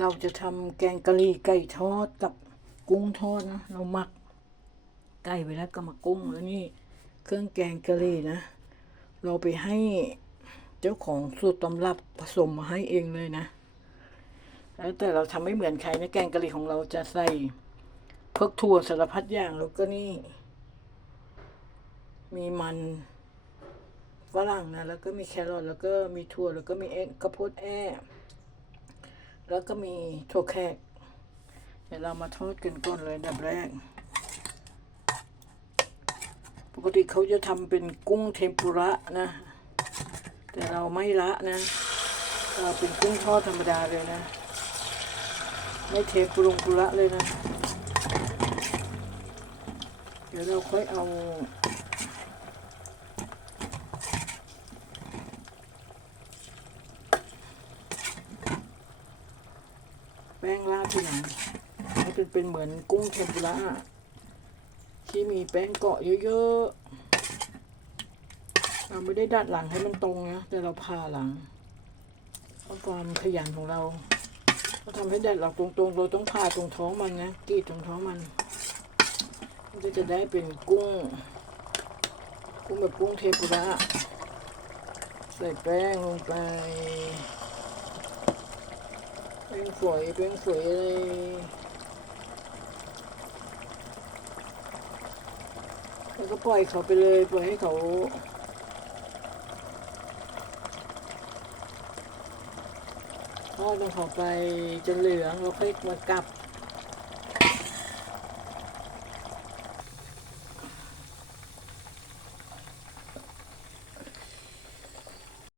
เราจะทำแกงกะหรี่ไก่ทอดกับกุ้งทอดนะ เราหมักไก่ไปแล้วก็หมากุ้งแล้วนี่เครื่องแกงกะหรี่นะ เราไปให้เจ้าของสูตรตำรับผสมมาให้เองเลยนะ แล้วแต่เราทำไม่เหมือนใครนะแกงกะหรี่ของเราจะใส่พวกถั่วสารพัดอย่างแล้วก็นี่ มีมันฝรั่งนะแล้วก็มีแครอทแล้วก็มีถั่วแล้วก็มีเอ็กระโพดแอ้ แล้วก็มีถั่วแขก เดี๋ยวเรามาทอดกันก่อนเลยดับแรก ปกติเขาจะทำเป็นกุ้งเทมปุระนะ แต่เราไม่ละนะเราเป็นกุ้งทอดธรรมดาเลยนะ ไม่เทปุรงปุระเลยนะ เดี๋ยวเราค่อยเอา ป้งราดที่หลังให้เป็นเป็นเหมือนกุ้งเทมปุระที่มีแป้งเกาะเยอะๆ เราไม่ได้ดัดหลังให้มันตรงนะ แต่เราผ่าหลังเพราะความขยันของเราเราทำให้ดัดหลังตรงๆ เราต้องผ่าตรงท้องมันนะกรีดตรงท้องมันมันก็จะได้เป็นกุ้ง กุ้งแบบกุ้งเทมปุระใส่แป้งลงไป แป้งฝอยแป้งฝอยอะไรแล้วก็ปล่อยเขาไปเลยปล่อยให้เขาทอดของเขาไปจนเหลืองเราค่อยมากลับ